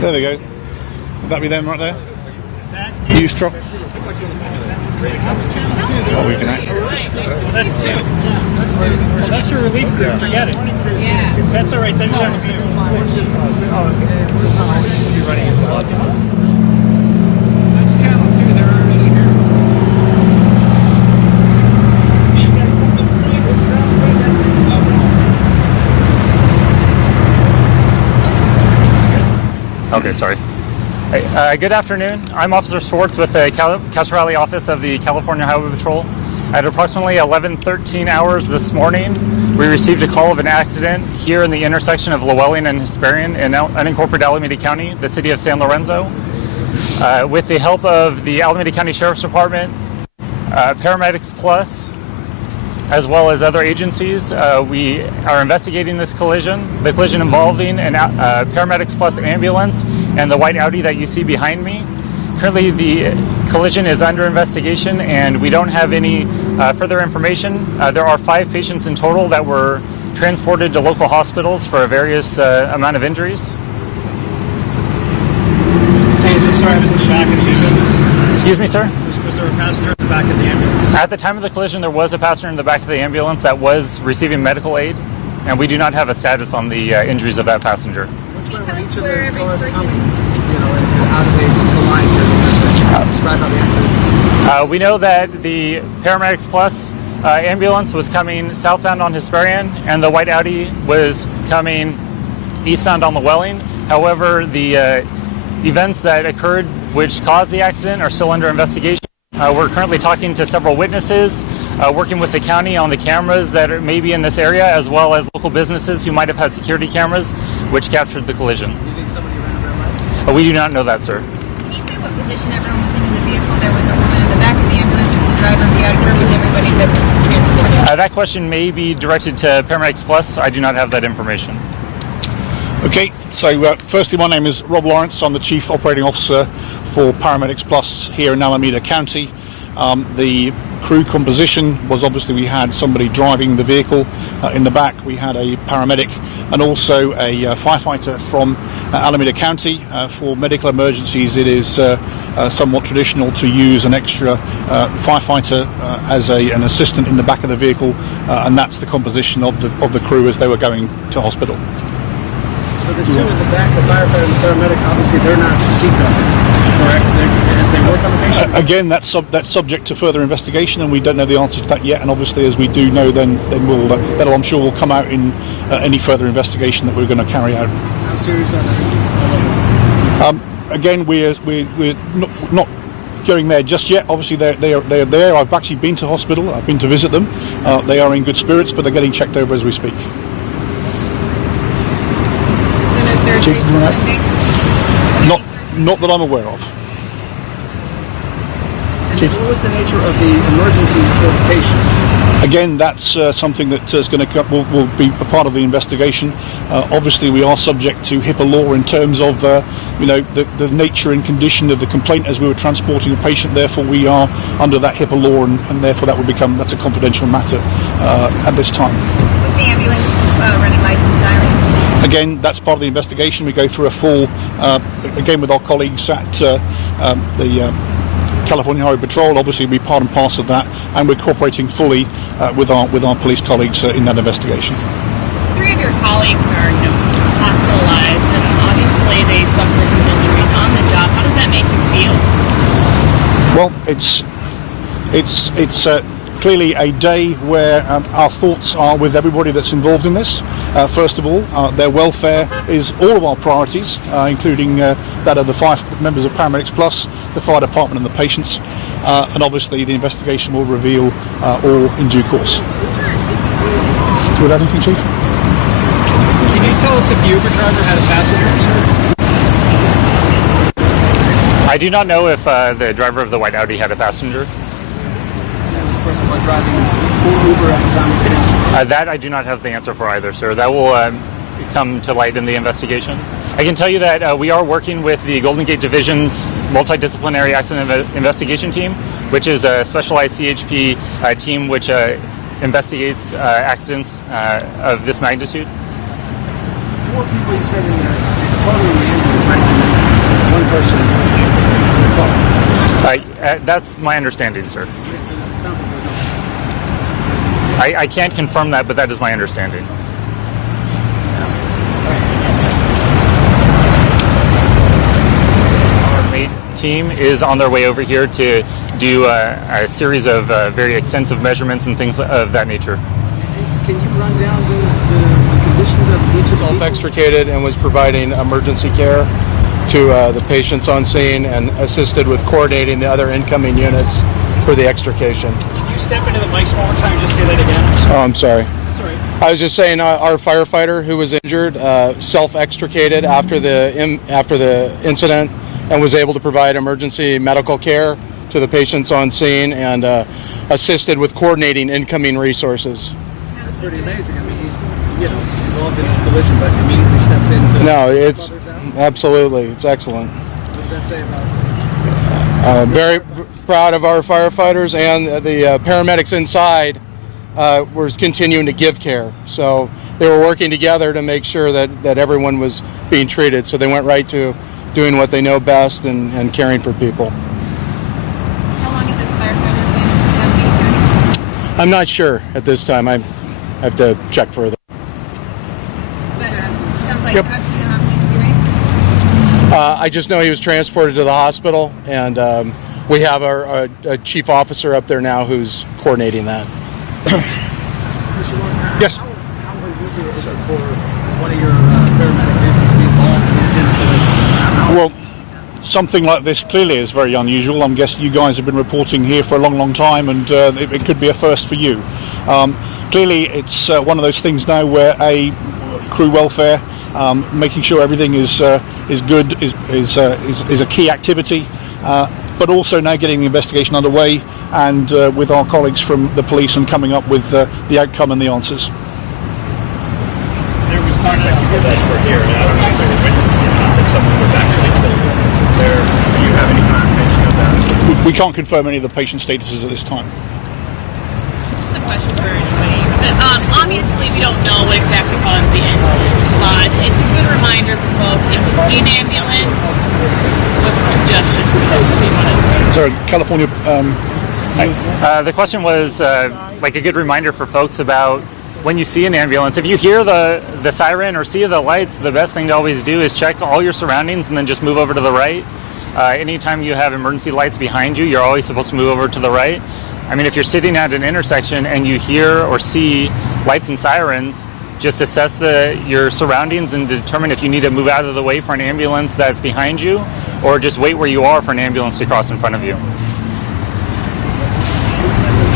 There they go. Would that be them right there? Use truck. Oh, we can act. Well, that's two. Well, that's your relief crew. Yeah. Forget it. Yeah. That's all right. Then channel two. You're running into the That's channel two. They're already here. Okay, sorry. Hey, good afternoon. I'm Officer Swartz with the Castro Valley office of the California Highway Patrol. At approximately 11:13 hours this morning, we received a call of an accident here in the intersection of Llewellyn and Hesperian in unincorporated Alameda County, the city of San Lorenzo. With the help of the Alameda County Sheriff's Department, Paramedics Plus, as well as other agencies, we are investigating this collision. The collision involving a Paramedics Plus ambulance and the white Audi that you see behind me. Currently, the collision is under investigation, and we don't have any further information. There are 5 patients in total that were transported to local hospitals for a various amount of injuries. So was this driver in the back of the ambulance? Excuse me, sir? Was there a passenger in the back of the ambulance? At the time of the collision, there was a passenger in the back of the ambulance that was receiving medical aid, and we do not have a status on the injuries of that passenger. Can you tell us where every person... out of the line here in the intersection? Describe how the accident... We know that the Paramedics Plus ambulance was coming southbound on Hesperian, and the white Audi was coming eastbound on Llewellyn. However, the events that occurred which caused the accident are still under investigation. We're currently talking to several witnesses, working with the county on the cameras that are maybe in this area, as well as local businesses who might have had security cameras which captured the collision. Do you think somebody ran a red light? We do not know that, sir. Can you say what position everyone was in the vehicle? There was a woman in the back of the ambulance, there was a driver of the Audi. Where was everybody that was transported? That question may be directed to Paramedics Plus. I do not have that information. Okay, so firstly, my name is Rob Lawrence. I'm the Chief Operating Officer for Paramedics Plus here in Alameda County. The crew composition was obviously we had somebody driving the vehicle in the back. We had a paramedic and also a firefighter from Alameda County. For medical emergencies, it is somewhat traditional to use an extra firefighter as an assistant in the back of the vehicle, and that's the composition of the crew as they were going to hospital. So the two in the back, the firefighter and the paramedic, obviously they're not seatbelted, correct? As they work on the patient? Again, that's subject to further investigation, and we don't know the answer to that yet. And obviously, as we do know, then we'll that'll, I'm sure, will come out in any further investigation that we're going to carry out. How serious are the injuries? Again, we're not going there just yet. Obviously, they're there. I've actually been to hospital. I've been to visit them. They are in good spirits, but they're getting checked over as we speak. Not that I'm aware of. And what was the nature of the emergency for the patient? Again, that's something that is going to will be a part of the investigation. Obviously, we are subject to HIPAA law in terms of the nature and condition of the complaint as we were transporting a patient. Therefore, we are under that HIPAA law, and therefore that's a confidential matter at this time. Was the ambulance running lights and sirens? Again, that's part of the investigation. We go through a full, again with our colleagues at the California Highway Patrol. Obviously, we part and parcel of that, and we're cooperating fully with our police colleagues in that investigation. 3 of your colleagues are hospitalized, and obviously they suffered these injuries on the job. How does that make you feel? Well, it's clearly a day where our thoughts are with everybody that's involved in this. First of all, their welfare is all of our priorities, including that of the 5 members of Paramedics Plus, the fire department and the patients, and obviously the investigation will reveal all in due course. Do you have anything, Chief? Can you tell us if the Uber driver had a passenger, sir? I do not know if the driver of the white Audi had a passenger. This person was driving Uber at the time of the incident? That I do not have the answer for either, sir. That will come to light in the investigation. I can tell you that we are working with the Golden Gate Division's multidisciplinary accident investigation team, which is a specialized CHP team which investigates accidents of this magnitude. 4 people you said in there. person in the car. That's my understanding, sir. It sounds like I can't confirm that, but that is my understanding. Our main team is on their way over here to do a series of very extensive measurements and things of that nature. Can you run down the conditions of each of the Self-extricated and was providing emergency care to the patients on scene and assisted with coordinating the other incoming units for the extrication. Can you step into the mic one more time and just say that again? Oh, I'm sorry. That's all right. I was just saying our firefighter who was injured self-extricated after the incident and was able to provide emergency medical care to the patients on scene and assisted with coordinating incoming resources. That's pretty amazing. I mean, he's involved in this collision, but immediately steps into. No, it's others out. absolutely, it's excellent. What does that say about? Very proud of our firefighters and the paramedics inside were continuing to give care. So they were working together to make sure that everyone was being treated. So they went right to doing what they know best and caring for people. How long has this firefighter been in Alameda County? I'm not sure at this time. I have to check further. But sounds like, Yep. do you know how he's doing? I just know he was transported to the hospital, and we have our chief officer up there now who's coordinating that. Yes. How unusual is it for one of your paramedic vehicles to be involved in a collision? Well, something like this clearly is very unusual. I'm guessing you guys have been reporting here for a long, long time, and it could be a first for you. Clearly, it's one of those things now where crew welfare, making sure everything is good, is a key activity. But also now getting the investigation underway, and with our colleagues from the police and coming up with the outcome and the answers. There was talk that people that were here, and I don't know if they were witnesses or not, that someone was actually still with us. Do you have any confirmation of that? We can't confirm any of the patient statuses at this time. This is a question for anybody. But, obviously, we don't know what exactly caused the incident, but it's a good reminder for folks. If you see an ambulance, what's the suggestion for folks to be monitoring? So, California. The question was like a good reminder for folks about when you see an ambulance. If you hear the siren or see the lights, the best thing to always do is check all your surroundings and then just move over to the right. Anytime you have emergency lights behind you, you're always supposed to move over to the right. I mean, if you're sitting at an intersection and you hear or see lights and sirens, just assess your surroundings and determine if you need to move out of the way for an ambulance that's behind you, or just wait where you are for an ambulance to cross in front of you.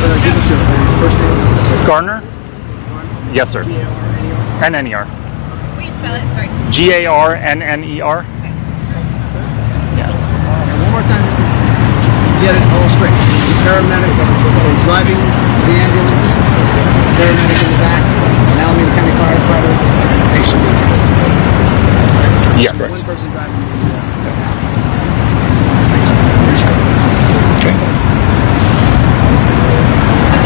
Give us your first name. Garner? Yes, sir. N-N-E-R. Will you spell it? Sorry. G-A-R-N-N-E-R. And one more time, just to get it all straight. The paramedic driving the ambulance, paramedic in the back, an Alameda County firefighter, and a patient being transported. Yes. One person driving the Okay.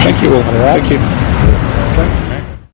Thank you all. Thank you. Okay.